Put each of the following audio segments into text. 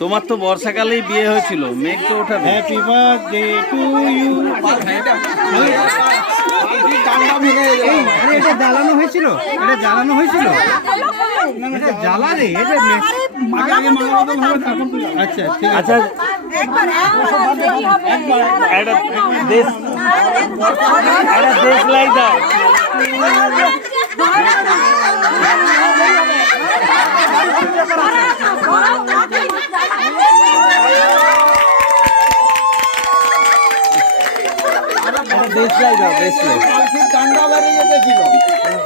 তোমার তো বর্ষাকালেই বিয়ে হয়েছিল, মেঘ তো ওঠাবে। Happy birthday to you. এটা জ্বালানো হয়েছিল, এটা জ্বালানো হয়েছিল। এটা জ্বালালে এটা আচ্ছা ঠিক আছে। আচ্ছা একটা দেশ লাই দাও। ডান্ডা বেরিয়ে গেছিল,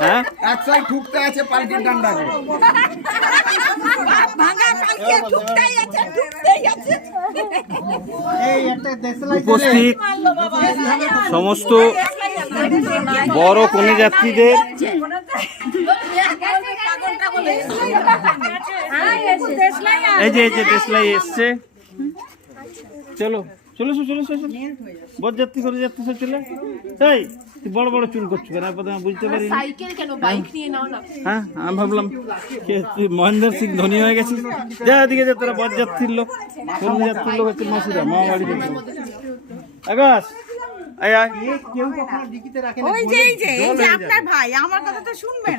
হ্যাঁ এক সাইড ঠুকতে আছে পাল্টির ডান্ডাকে। উপস্থিত সমস্ত বড় কনে যাত্রীদের এই যে দেশলাই এসছে। চলো চলে বরযাত্রী করে যাত্রী সব চলে। এই তুই বড় বড় চুল করছো কেন? বুঝতে পারি হ্যাঁ, আমি ভাবলাম তুই মহেন্দ্র সিং ধোনি হয়ে গেছিস। যা দিকে যা, তোরা বরযাত্রীর লোক, কোন যাত্রীর লোক হচ্ছে মাসিরা, মা বাড়ি আকাশ।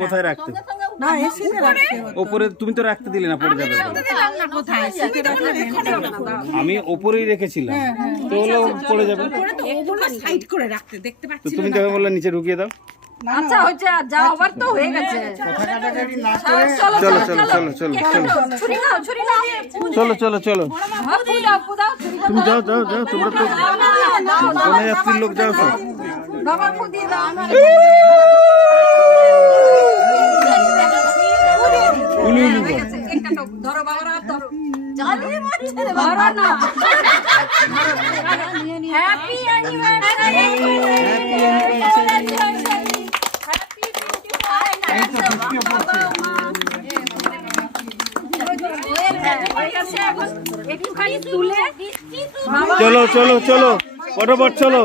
কোথায় রাখতে? ওপরে তুমি তো রাখতে দিলে না, পড়ে যাবে। আমি ওপরেই রেখেছিলাম, তো হলো পড়ে যাবে। তো তুমি তো বললে নিচে ঢুকিয়ে দাও। আচ্ছা হচ্ছে, যা হবার তো হয়ে গেছে। চলো চলো চলো চলো চলো চলো চলো তুমি যাও যাও যাও, তোমরা তো কোনে যাত্রীর লোক, যাও সব। উলু উলু কর। ধরো বাবারা, ধরো। হ্যাপি চলো চলো চলো, ফটোফট চলো।